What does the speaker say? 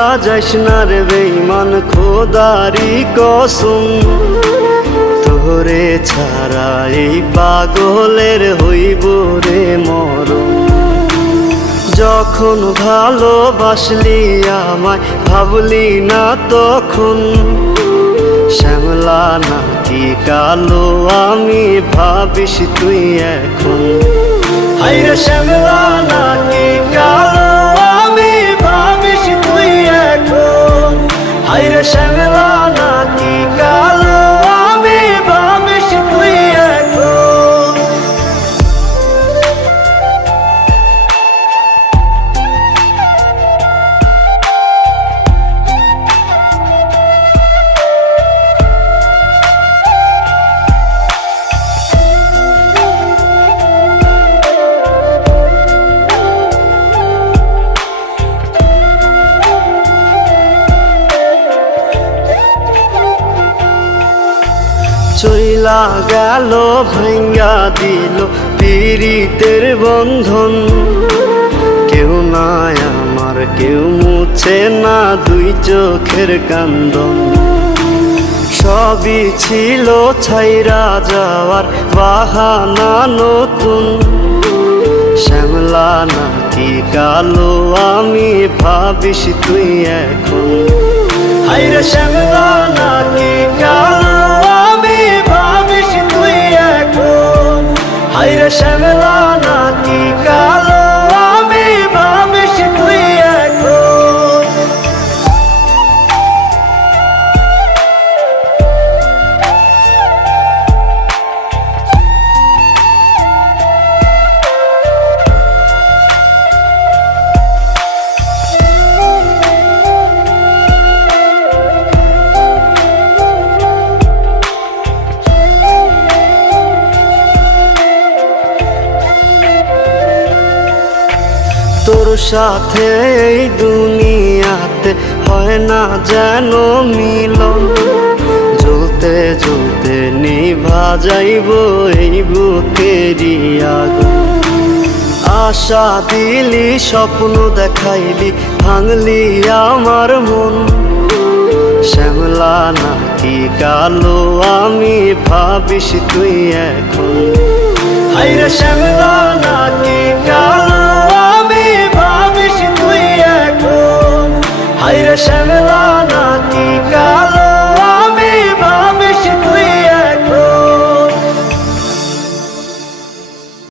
ভুইলা যাইস না রে বেঈমান খোদারি কসম, তোরে ছাড়া এই পাগলের হইব রে মরণ। যখন ভালোবাসলি আমায় ভাবলি না তখন, শ্যামলা নাকি কালো আমি ভাবিস তুই এখন। হায়রে শ্যামলা নাকি কালো আমি ভাবিস তুই এখন। হায়রে শ্যামলা নাকি কালো আমি ভাবিস তুই এখন। চইলা গেল ভাঙ্গা দিল পীড়িতের বন্ধন, কেউ নাই আমার কেউ মুছে না দুই চোখের কান্দন। সবই ছিল ছাইরা যাওয়ার বাহানা নতুন, শ্যামলা নাকি কালো আমি ভাবিস তুই এখন। হায়রে শ্যামলা নাকি কালো আমি ভাবিস তুই এখন। হায়রে শ্যামলা নাকি কালো আমি ভাবিস তুই এখন। তোর সাথে এই দুনিয়াতে হয় না যেন মিলন, জ্বলতে জ্বলতে নিভা যাইব এই বুকেরই আগুন। আশা দিলি স্বপ্ন দেখাইলি ভাঙলি আমার মন, শ্যামলা নাকি কালো আমি ভাবিস তুই এখন। হায়রে শ্যামলা নাকি কালো